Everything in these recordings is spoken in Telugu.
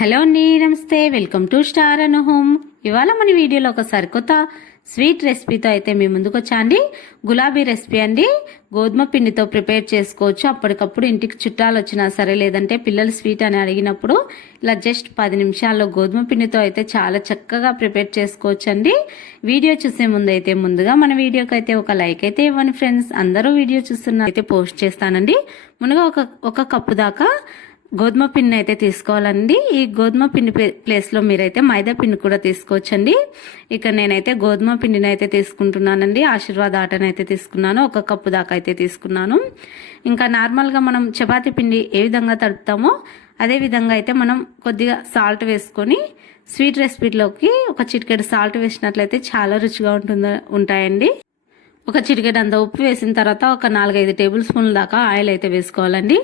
హలో అండి నమస్తే. Welcome to star Anu home ఇవాళ మన వీడియోలో ఒక సరికొత్త స్వీట్ రెసిపీతో అయితే మీ ముందుకు వచ్చాండి గులాబీ రెసిపీ అండి. గోధుమ పిండితో ప్రిపేర్ చేసుకోవచ్చు. అప్పటికప్పుడు ఇంటికి చుట్టాలు వచ్చినా సరే లేదంటే పిల్లలు స్వీట్ అని అడిగినప్పుడు ఇలా జస్ట్ పది నిమిషాల్లో గోధుమ పిండితో అయితే చాలా చక్కగా ప్రిపేర్ చేసుకోవచ్చు అండి. వీడియో చూసే ముందు అయితే ముందుగా మన వీడియోకి అయితే ఒక లైక్ అయితే ఇవ్వండి ఫ్రెండ్స్. అందరూ వీడియో చూస్తున్న అయితే పోస్ట్ చేస్తానండి. ముందుగా ఒక ఒక కప్పు దాకా గోధుమ పిండిని అయితే తీసుకోవాలండి. ఈ గోధుమ పిండి ప్లే- ప్లేస్లో మీరైతే మైదా పిండి కూడా తీసుకోవచ్చండి. ఇక్కడ నేనైతే గోధుమ పిండిని అయితే తీసుకుంటున్నానండి. ఆశీర్వాద్ ఆటని అయితే తీసుకున్నాను. ఒక కప్పు దాకా అయితే తీసుకున్నాను. ఇంకా నార్మల్గా మనం చపాతీ పిండి ఏ విధంగా తడుపుతామో అదే విధంగా అయితే మనం కొద్దిగా సాల్ట్ వేసుకొని స్వీట్ రెసిపీలోకి ఒక చిటికెడు సాల్ట్ వేసినట్లయితే చాలా రుచిగా ఉంటుంది ఉంటాయండి. ఒక చిటికెడంత ఉప్పు వేసిన తర్వాత ఒక నాలుగైదు టేబుల్ స్పూన్ల దాకా ఆయిల్ అయితే వేసుకోవాలండి.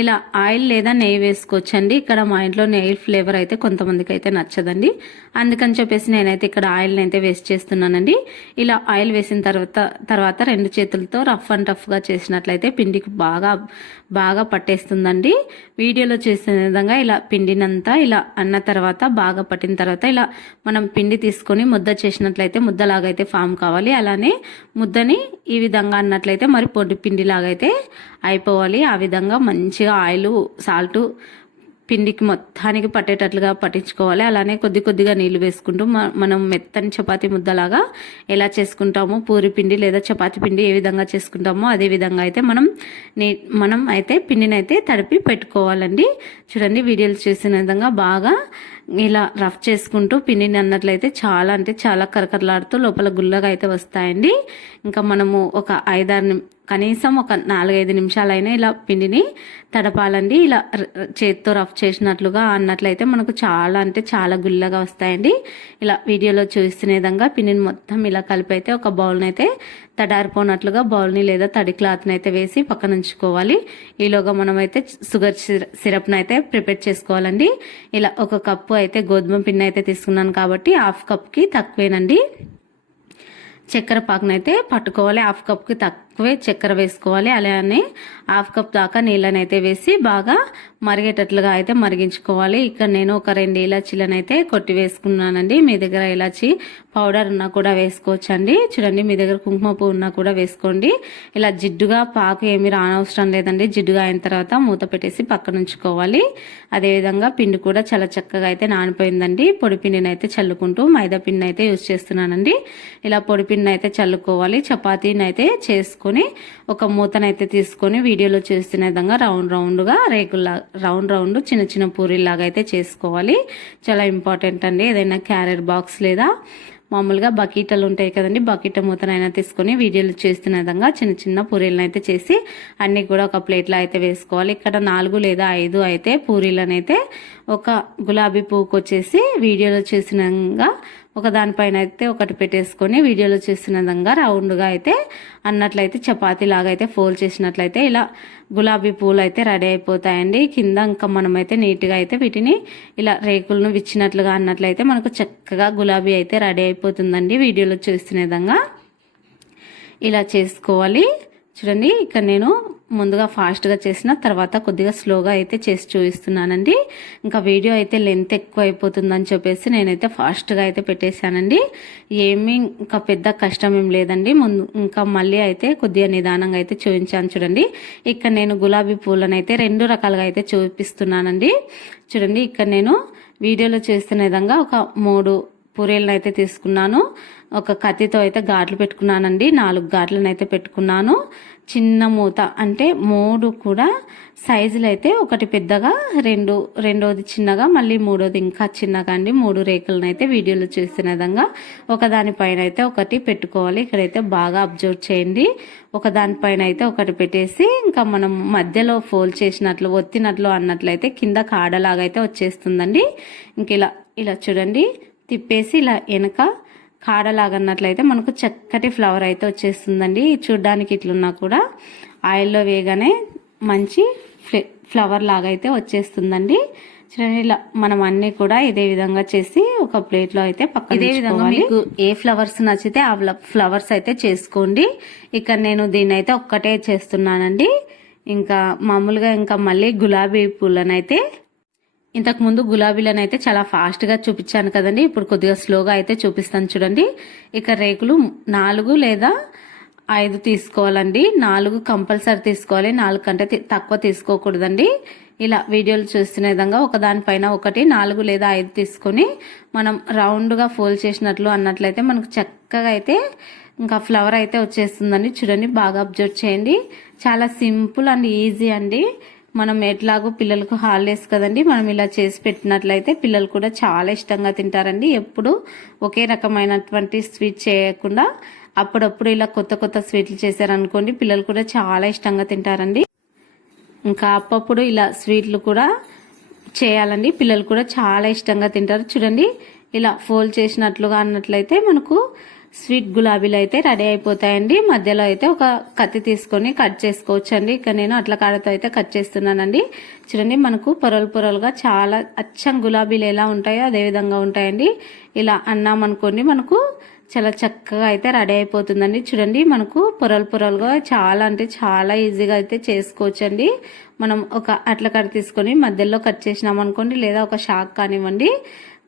ఇలా ఆయిల్ లేదా నెయ్యి వేసుకోవచ్చండి. ఇక్కడ మా ఇంట్లో నెయ్యి ఫ్లేవర్ అయితే కొంతమందికి అయితే నచ్చదండి. అందుకని చెప్పేసి నేనైతే ఇక్కడ ఆయిల్ని అయితే వేస్ట్ చేస్తున్నానండి. ఇలా ఆయిల్ వేసిన తర్వాత తర్వాత రెండు చేతులతో రఫ్ అండ్ టఫ్గా చేసినట్లయితే పిండికి బాగా బాగా పట్టేస్తుందండి. వీడియోలో చేసిన విధంగా ఇలా పిండినంతా ఇలా అన్న తర్వాత బాగా పట్టిన తర్వాత ఇలా మనం పిండి తీసుకొని ముద్ద చేసినట్లయితే ముద్దలాగైతే ఫామ్ కావాలి. అలానే ముద్దని ఈ విధంగా అన్నట్లయితే మరి పొడి పిండిలాగైతే అయిపోవాలి. ఆ విధంగా మంచిగా ఆయిల్ సాల్ట్ పిండికి మొత్తానికి పట్టేటట్లుగా పట్టించుకోవాలి. అలానే కొద్ది కొద్దిగా నీళ్ళు వేసుకుంటూ మనం మెత్తని చపాతీ ముద్దలాగా ఎలా చేసుకుంటామో పూరి పిండి లేదా చపాతి పిండి ఏ విధంగా చేసుకుంటామో అదే విధంగా అయితే మనం నీ మనం అయితే పిండిని అయితే తడిపి పెట్టుకోవాలండి. చూడండి వీడియోలు చేసిన విధంగా బాగా ఇలా రఫ్ చేసుకుంటూ పిండిని అన్నట్లయితే చాలా అంటే చాలా కరకరలాడుతూ లోపల గుల్లగా అయితే వస్తాయండి. ఇంకా మనము ఒక ఐదారు కనీసం ఒక నాలుగైదు నిమిషాలైనా ఇలా పిండిని తడపాలండి. ఇలా చేతితో చేత్తో రఫ్ చేసినట్లుగా అన్నట్లయితే మనకు చాలా అంటే చాలా గుల్లగా వస్తాయండి. ఇలా వీడియోలో చూస్తున్న విధంగా పిండిని మొత్తం ఇలా కలిపి అయితే ఒక బౌల్ని అయితే తడారిపోనట్లుగా బౌల్ని లేదా తడి క్లాత్ని అయితే వేసి పక్కన ఉంచుకోవాలి. ఈలోగా మనం అయితే షుగర్ సిరప్ని అయితే ప్రిపేర్ చేసుకోవాలండి. ఇలా ఒక కప్పు అయితే గోధుమ పిండి అయితే తీసుకున్నాను కాబట్టి హాఫ్ కప్కి తక్కువేనండి. చక్కెర పాకనైతే పట్టుకోవాలి. హాఫ్ కప్కి తక్కువ చక్కెర వేసుకోవాలి. అలానే హాఫ్ కప్ దాకా నీళ్ళనైతే వేసి బాగా మరిగేటట్లుగా అయితే మరిగించుకోవాలి. ఇక్కడ నేను ఒక రెండు ఇలాచీలను అయితే కొట్టి వేసుకున్నానండి. మీ దగ్గర ఇలాచీ పౌడర్ ఉన్నా కూడా వేసుకోవచ్చండి. చూడండి మీ దగ్గర కుంకుమ పువ్వు ఉన్నా కూడా వేసుకోండి. ఇలా జిడ్డుగా పాకు ఏమి రానవసరం లేదండి. జిడ్డుగా అయిన తర్వాత మూత పెట్టేసి పక్కన ఉంచుకోవాలి. అదేవిధంగా పిండి కూడా చాలా చక్కగా అయితే నానిపోయిందండి. పొడి పిండిని అయితే చల్లుకుంటూ మైదా పిండిని అయితే యూజ్ చేస్తున్నానండి. ఇలా పొడి పిండిని అయితే చల్లుకోవాలి. చపాతీని అయితే చేసుకుని ఒక మూతనైతే తీసుకొని వీడియోలో చేస్తున్న విధంగా రౌండ్ రౌండ్గా రేకుల్లా రౌండ్ రౌండ్ చిన్న చిన్న పూరీలాగా అయితే చేసుకోవాలి. చాలా ఇంపార్టెంట్ అండి. ఏదైనా క్యారెట్ బాక్స్ లేదా మామూలుగా బకీటలు ఉంటాయి కదండి బకీట మూతనైనా తీసుకొని వీడియోలు చేస్తున్న విధంగా చిన్న చిన్న పూరీలను అయితే చేసి అన్ని కూడా ఒక ప్లేట్లో అయితే వేసుకోవాలి. ఇక్కడ నాలుగు లేదా ఐదు అయితే పూరీలను అయితే ఒక గులాబీ పువ్వుకు వచ్చేసి వీడియోలో చేసిన ఒక దానిపైన అయితే ఒకటి పెట్టేసుకొని వీడియోలో చూసిన విధంగా రౌండ్గా అయితే అన్నట్లయితే చపాతీ లాగా అయితే ఫోల్డ్ చేసినట్లయితే ఇలా గులాబీ పూలు అయితే రెడీ అయిపోతాయండి. కింద ఇంకా మనమైతే నీట్గా అయితే వీటిని ఇలా రేకులను విచ్చినట్లుగా అన్నట్లయితే మనకు చక్కగా గులాబీ అయితే రెడీ అయిపోతుందండి వీడియోలో చూసిన విధంగా. ఇలా చేసుకోవాలి. చూడండి ఇక్కడ నేను ముందుగా ఫాస్ట్గా చేసిన తర్వాత కొద్దిగా స్లోగా అయితే చేసి చూపిస్తున్నానండి. ఇంకా వీడియో అయితే లెంత్ ఎక్కువ అయిపోతుందని చెప్పేసి నేనైతే ఫాస్ట్గా అయితే పెట్టేశానండి. ఏమీ ఇంకా పెద్ద కష్టం ఏం లేదండి. ముందు ఇంకా మళ్ళీ అయితే కొద్దిగా నిదానంగా అయితే చూపించాను చూడండి. ఇక్కడ నేను గులాబీ పూలను అయితే రెండు రకాలుగా అయితే చూపిస్తున్నానండి. చూడండి ఇక్కడ నేను వీడియోలో చేస్తున్న విధంగా ఒక మూడు పూరీలను అయితే తీసుకున్నాను. ఒక కత్తితో అయితే ఘాట్లు పెట్టుకున్నానండి. నాలుగు ఘాట్లను అయితే పెట్టుకున్నాను. చిన్న మూత అంటే మూడు కూడా సైజులు అయితే ఒకటి పెద్దగా రెండు రెండోది చిన్నగా మళ్ళీ మూడోది ఇంకా చిన్నగా అండి. మూడు రేకులను అయితే వీడియోలో చూసిన విధంగా ఒకదానిపైన అయితే ఒకటి పెట్టుకోవాలి. ఇక్కడైతే బాగా అబ్జర్వ్ చేయండి. ఒకదానిపైన అయితే ఒకటి పెట్టేసి ఇంకా మనం మధ్యలో ఫోల్డ్ చేసినట్లు ఒత్తినట్లు అన్నట్లయితే కింద కాడలాగా అయితే వచ్చేస్తుందండి. ఇంక ఇలా ఇలా చూడండి. తిప్పేసి ఇలా వెనక కాడలాగన్నట్లయితే మనకు చక్కటి ఫ్లవర్ అయితే వచ్చేస్తుందండి. చూడ్డానికి ఇట్లున్నా కూడా ఆయిల్లో వేయగానే మంచి ఫ్లే ఫ్లవర్ లాగా అయితే వచ్చేస్తుందండి. చూడండి ఇలా మనం అన్ని కూడా ఇదే విధంగా చేసి ఒక ప్లేట్లో అయితే పక్కన ఇదే విధంగా మీకు ఏ ఫ్లవర్స్ నచ్చితే ఆ ఫ్లవర్స్ అయితే చేసుకోండి. ఇక్కడ నేను దీన్ని అయితే ఒక్కటే చేస్తున్నానండి. ఇంకా మామూలుగా ఇంకా మళ్ళీ గులాబీ పూలనైతే ఇంతకుముందు గులాబీలను అయితే చాలా ఫాస్ట్గా చూపించాను కదండి. ఇప్పుడు కొద్దిగా స్లోగా అయితే చూపిస్తాను చూడండి. ఇక రేకులు నాలుగు లేదా ఐదు తీసుకోవాలండి. నాలుగు కంపల్సరీ తీసుకోవాలి. నాలుగు కంటే తక్కువ తీసుకోకూడదండి. ఇలా వీడియోలు చూస్తున్న విధంగా ఒకదానిపైన ఒకటి నాలుగు లేదా ఐదు తీసుకొని మనం రౌండ్గా ఫోల్డ్ చేసినట్లు అన్నట్లయితే మనకు చక్కగా అయితే ఇంకా ఫ్లవర్ అయితే వచ్చేస్తుందండి. చూడండి బాగా అబ్జర్వ్ చేయండి. చాలా సింపుల్ అండ్ ఈజీ అండి. మనం ఎట్లాగో పిల్లలకు హాలిడేస్ కదండి మనం ఇలా చేసి పెట్టినట్లయితే పిల్లలు కూడా చాలా ఇష్టంగా తింటారండి. ఎప్పుడు ఒకే రకమైనటువంటి స్వీట్ చేయకుండా అప్పుడప్పుడు ఇలా కొత్త కొత్త స్వీట్లు చేశారనుకోండి పిల్లలు కూడా చాలా ఇష్టంగా తింటారండి. ఇంకా అప్పుడప్పుడు ఇలా స్వీట్లు కూడా చేయాలండి. పిల్లలు కూడా చాలా ఇష్టంగా తింటారు. చూడండి ఇలా ఫోల్డ్ చేసినట్లుగా అన్నట్లయితే మనకు స్వీట్ గులాబీలు అయితే రెడీ అయిపోతాయండి. మధ్యలో అయితే ఒక కత్తి తీసుకొని కట్ చేసుకోవచ్చు అండి ఇక నేను అట్ల కాడతో అయితే కట్ చేస్తున్నానండి. చూడండి మనకు పొరలు పొరలుగా చాలా అచ్చం గులాబీలు ఎలా ఉంటాయో అదే విధంగా ఉంటాయండి. ఇలా అన్నాం అనుకోండి మనకు చాలా చక్కగా అయితే రెడీ అయిపోతుందండి. చూడండి మనకు పొరలు పొరలుగా చాలా అంటే చాలా ఈజీగా అయితే చేసుకోవచ్చండి. మనం ఒక అట్ల కట్ తీసుకొని మధ్యలో కట్ చేసినాం అనుకోండి లేదా ఒక షాక్ కానివ్వండి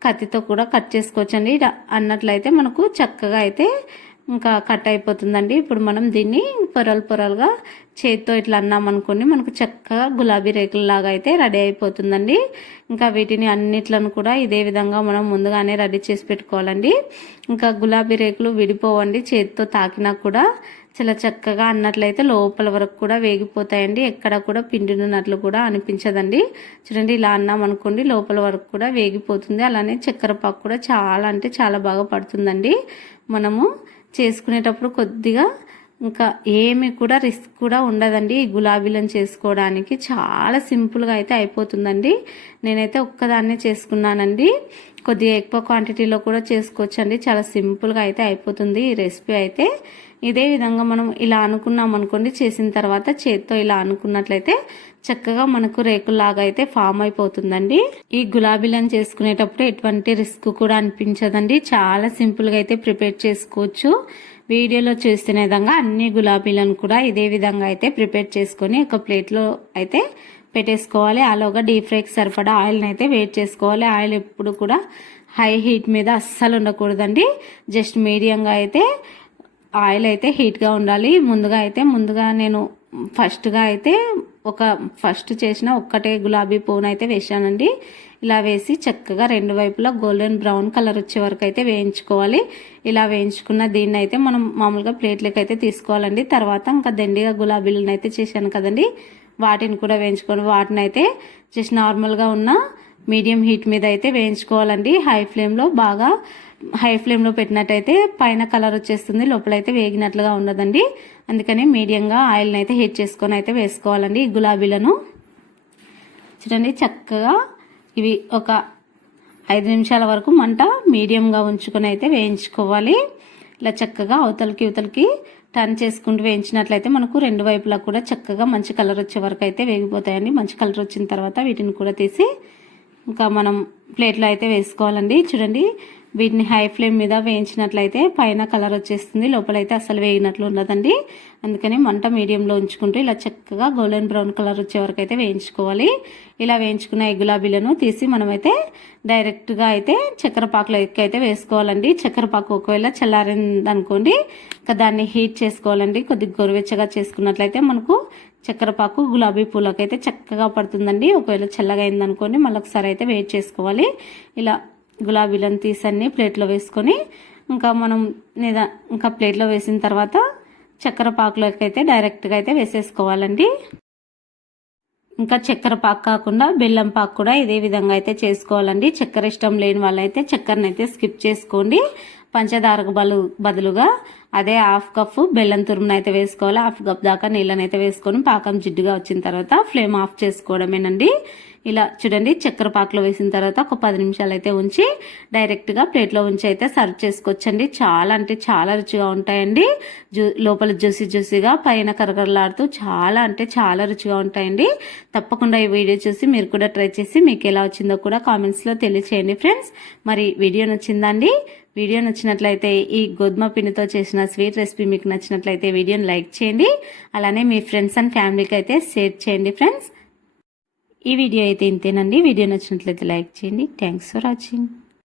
కత్తితో కూడా కట్ చేసుకోవచ్చండి. అన్నట్లయితే మనకు చక్కగా అయితే ఇంకా కట్ అయిపోతుందండి. ఇప్పుడు మనం దీన్ని పొరలు పొరలుగా చేతితో ఇట్లా అన్నాం అనుకోండి మనకు చక్కగా గులాబీ రేకులలాగా అయితే రెడీ అయిపోతుందండి. ఇంకా వీటిని అన్నిట్లను కూడా ఇదే విధంగా మనం ముందుగానే రెడీ చేసి పెట్టుకోవాలండి. ఇంకా గులాబీ రేకులు విడిపోవండి చేతితో తాకినా కూడా. చాలా చక్కగా అన్నట్లయితే లోపల వరకు కూడా వేగిపోతాయండి. ఎక్కడ కూడా పిండినట్లు కూడా అనిపించదండి. చూడండి ఇలా అన్నాం అనుకోండి లోపల వరకు కూడా వేగిపోతుంది. అలానే చక్కెర పాకు కూడా చాలా అంటే చాలా బాగా పడుతుందండి. మనము చేసుకునేటప్పుడు కొద్దిగా ఇంకా ఏమి కూడా రిస్క్ కూడా ఉండదండి. ఈ గులాబీలను చేసుకోవడానికి చాలా సింపుల్గా అయితే అయిపోతుందండి. నేనైతే ఒక్కదాన్నే చేసుకున్నానండి. కొద్దిగా ఎక్కువ క్వాంటిటీలో కూడా చేసుకోవచ్చండి. చాలా సింపుల్గా అయితే అయిపోతుంది ఈ రెసిపీ అయితే. ఇదే విధంగా మనం ఇలా అనుకున్నాం అనుకోండి చేసిన తర్వాత చేత్తో ఇలా అనుకున్నట్లయితే చక్కగా మనకు రేకుల్లాగా అయితే ఫామ్ అయిపోతుందండి. ఈ గులాబీలను చేసుకునేటప్పుడు ఎటువంటి రిస్క్ కూడా అనిపించదండి. చాలా సింపుల్గా అయితే ప్రిపేర్ చేసుకోవచ్చు. వీడియోలో చూస్తున్న విధంగా అన్ని గులాబీలను కూడా ఇదే విధంగా అయితే ప్రిపేర్ చేసుకొని ఒక ప్లేట్లో అయితే పెట్టేసుకోవాలి. అలాగా డీప్ ఫ్రైకి సరిపడా ఆయిల్ని అయితే వేట్ చేసుకోవాలి. ఆయిల్ ఎప్పుడు కూడా హై హీట్ మీద అస్సలు ఉండకూడదండి. జస్ట్ మీడియంగా అయితే ఆయిల్ అయితే హీట్గా ఉండాలి. ముందుగా అయితే ముందుగా నేను ఫస్ట్గా అయితే ఒక ఫస్ట్ చేసిన ఒక్కటే గులాబీ పువ్వును అయితే వేసానండి ఇలా వేసి చక్కగా రెండు వైపులా గోల్డెన్ బ్రౌన్ కలర్ వచ్చే వరకు అయితే వేయించుకోవాలి. ఇలా వేయించుకున్న దీన్ని అయితే మనం మామూలుగా ప్లేట్లకి అయితే తీసుకోవాలండి. తర్వాత ఇంకా దండిగా గులాబీలను అయితే చేశాను కదండి. వాటిని కూడా వేయించుకొని వాటిని అయితే జస్ట్ నార్మల్గా ఉన్న మీడియం హీట్ మీద అయితే వేయించుకోవాలండి. హై ఫ్లేమ్లో బాగా హై ఫ్లేమ్లో పెట్టినట్టయితే పైన కలర్ వచ్చేస్తుంది. లోపలైతే వేగినట్లుగా ఉండదండి. అందుకని మీడియంగా ఆయిల్ని అయితే హీట్ చేసుకొని అయితే వేసుకోవాలండి ఈ గులాబీలను. చూడండి చక్కగా ఇవి ఒక ఐదు నిమిషాల వరకు మంట మీడియంగా ఉంచుకొని అయితే వేయించుకోవాలి. ఇలా చక్కగా అవతలకి ఇవతలకి టర్న్ చేసుకుంటూ వేయించినట్లయితే మనకు రెండు వైపులా కూడా చక్కగా మంచి కలర్ వచ్చే వరకు అయితే వేగిపోతాయండి. మంచి కలర్ వచ్చిన తర్వాత వీటిని కూడా తీసి ఇంకా మనం ప్లేట్లో అయితే వేసుకోవాలండి. చూడండి వీటిని హై ఫ్లేమ్ మీద వేయించినట్లయితే పైన కలర్ వచ్చేస్తుంది. లోపలైతే అసలు వేయినట్లు ఉండదండి. అందుకని మంట మీడియంలో ఉంచుకుంటూ ఇలా చక్కగా గోల్డెన్ బ్రౌన్ కలర్ వచ్చే వరకు అయితే వేయించుకోవాలి. ఇలా వేయించుకున్న ఈ గులాబీలను తీసి మనమైతే డైరెక్ట్గా అయితే చక్కెర పాకులో అయితే వేసుకోవాలండి. చక్కెర పాకు ఒకవేళ చల్లారింది అనుకోండి ఇంకా దాన్ని హీట్ చేసుకోవాలండి. కొద్దిగా గోరువెచ్చగా చేసుకున్నట్లయితే మనకు చక్కెర పాకు గులాబీ పూలకైతే చక్కగా పడుతుందండి. ఒకవేళ చల్లగా అయిందనుకోండి మళ్ళీ ఒకసారి అయితే వెయిట్ చేసుకోవాలి. ఇలా గులాబీలను తీసన్ని ప్లేట్లో వేసుకొని ఇంకా మనం నిదా ఇంకా ప్లేట్లో వేసిన తర్వాత చక్కెర పాకులోకి అయితే డైరెక్ట్గా అయితే వేసేసుకోవాలండి. ఇంకా చక్కెర పాకు కాకుండా బెల్లం పాకు కూడా ఇదే విధంగా అయితే చేసుకోవాలండి. చక్కెర ఇష్టం లేని వాళ్ళైతే చక్కెరని అయితే స్కిప్ చేసుకోండి. పంచదారకు బలు బదులుగా అదే హాఫ్ కప్ బెల్లం తురుమును అయితే వేసుకోవాలి. హాఫ్ కప్ దాకా నీళ్ళని అయితే వేసుకొని పాకం జిడ్డుగా వచ్చిన తర్వాత ఫ్లేమ్ ఆఫ్ చేసుకోవడమేనండి. ఇలా చూడండి చక్కెర పాకలో వేసిన తర్వాత ఒక పది నిమిషాలు అయితే ఉంచి డైరెక్ట్గా ప్లేట్లో ఉంచి అయితే సర్వ్ చేసుకోవచ్చండి. చాలా అంటే చాలా రుచిగా ఉంటాయండి. జ్యూ లోపల జ్యూసీ జ్యూసీగా పైన కరకరలాడుతూ చాలా అంటే చాలా రుచిగా ఉంటాయండి. తప్పకుండా ఈ వీడియో చూసి మీరు కూడా ట్రై చేసి మీకు ఎలా వచ్చిందో కూడా కామెంట్స్లో తెలియచేయండి ఫ్రెండ్స్. మరి వీడియో నచ్చిందండి వీడియో నచ్చినట్లయితే ఈ గోధుమ పిండితో చేసిన స్వీట్ రెసిపీ మీకు నచ్చినట్లయితే వీడియోని లైక్ చేయండి. అలానే మీ ఫ్రెండ్స్ అండ్ ఫ్యామిలీకి అయితే షేర్ చేయండి ఫ్రెండ్స్. ఈ వీడియో అయితే ఇంతేనండి. వీడియో నచ్చినట్లయితే లైక్ చేయండి. Thanks for watching.